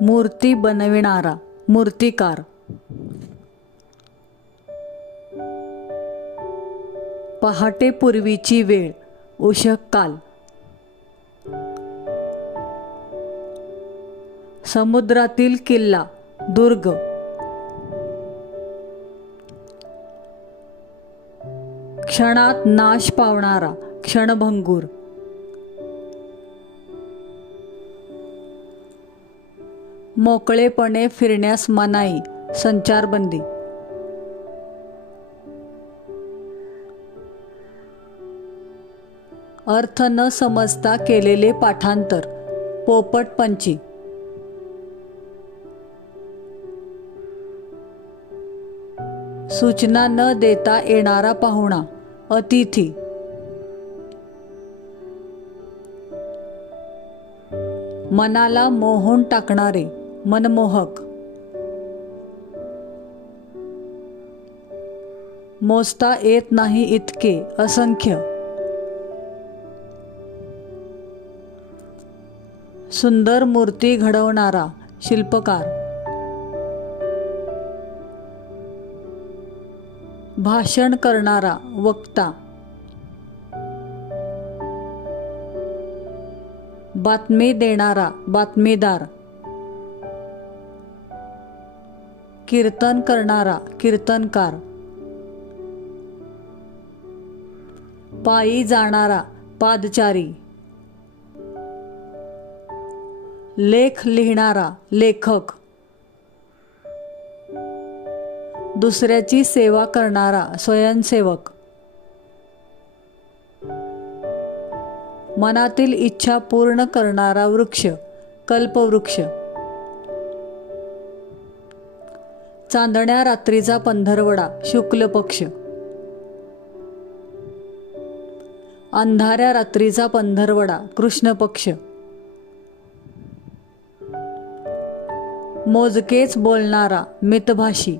मूर्ती बनविणारा मूर्तिकार. पहाटे पूर्वीची वेळ उषक काल. समुद्रातील किल्ला दुर्ग. क्षणात नाश पावणारा क्षणभंगूर. मोकळेपणे फिरण्यास मनाई संचारबंदी. अर्थ न समजता केलेले पाठांतर पोपटपंची सूचना न देता येणारा पाहुणा अतिथी. मनाला मोहून टाकणारे मनमोहक. मोजता येत नाही इतके असंख्य. सुंदर मूर्ती घडवणारा शिल्पकार. भाषण करणारा वक्ता. बातमी देणारा बातमीदार. कीर्तन करणारा कीर्तनकार. पायी जाणारा पादचारी. लेख लिहिणारा लेखक. दुसऱ्याची सेवा करणारा स्वयंसेवक. मनातील इच्छा पूर्ण करणारा वृक्ष कल्पवृक्ष. चांदण्या रात्रीचा पंधरवडा शुक्ल पक्ष. अंधाऱ्या रात्रीचा पंधरवडा कृष्ण पक्ष. मोजकेच बोलणारा मितभाषी.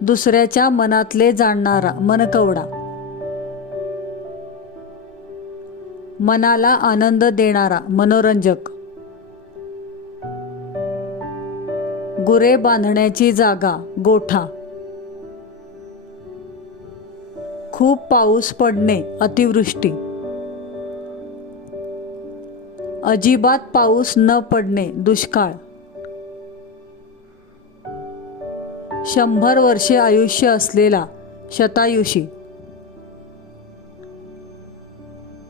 दुसऱ्याच्या मनातले जाणणारा मनकवडा. मनाला आनंद देणारा मनोरंजक. गुरे बांधण्याची जागा गोठा. खूप पाऊस पडणे अतिवृष्टी. अजिबात पाऊस न पडणे दुष्काळ. शंभर वर्षे आयुष्य असलेला शतायुषी.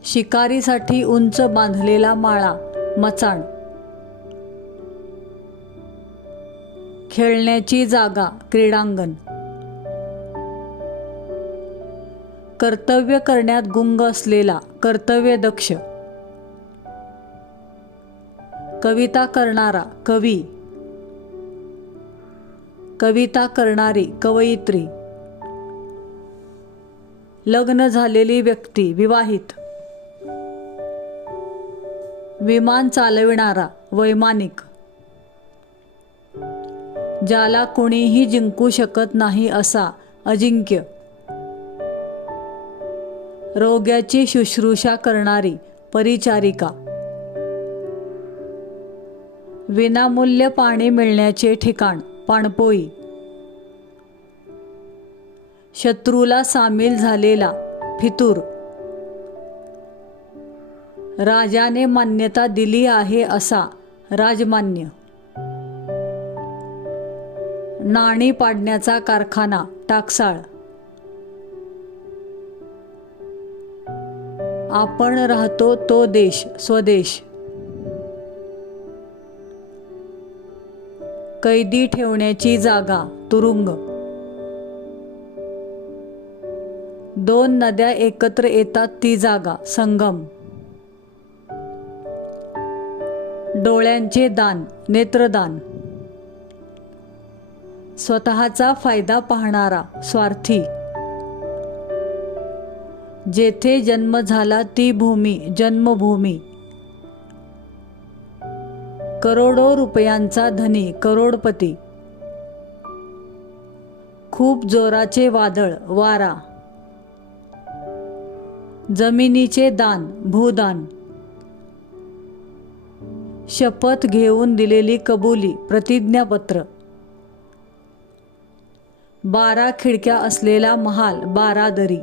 शिकारीसाठी उंच बांधलेला माळा मचाण. खेळण्याची जागा क्रीडांगण. कर्तव्य करण्यात गुंग असलेला कर्तव्य दक्ष. कविता करणारा कवी. कविता करणारी कवयित्री. लग्न झालेली व्यक्ती विवाहित. विमान चालविणारा वैमानिक. ज्याला कुणीही जिंकू शकत नाही असा अजिंक्य. रोग्याची शुश्रूषा करणारी परिचारिका. विनामूल्य पाणी मिळण्याचे ठिकाण पाणपोई. शत्रूला सामील झालेला फितूर. राजाने मान्यता दिली आहे असा राजमान्य. नाणी पाडण्याचा कारखाना टाकसाळ. आपण राहतो तो देश स्वदेश. कैदी ठेवण्याची जागा तुरुंग. दोन नद्या एकत्र येतात ती जागा संगम. डोळ्यांचे दान नेत्रदान. स्वतःचा फायदा पाहणारा स्वार्थी. जेथे जन्म झाला ती भूमी जन्मभूमी. करोडो रुपयांचा धनी करोडपती. खूप जोराचे वादळ वारा. जमिनीचे दान भूदान. शपथ घेऊन दिलेली कबुली प्रतिज्ञापत्र. बारा खिडक्या असलेला महाल बारा दरी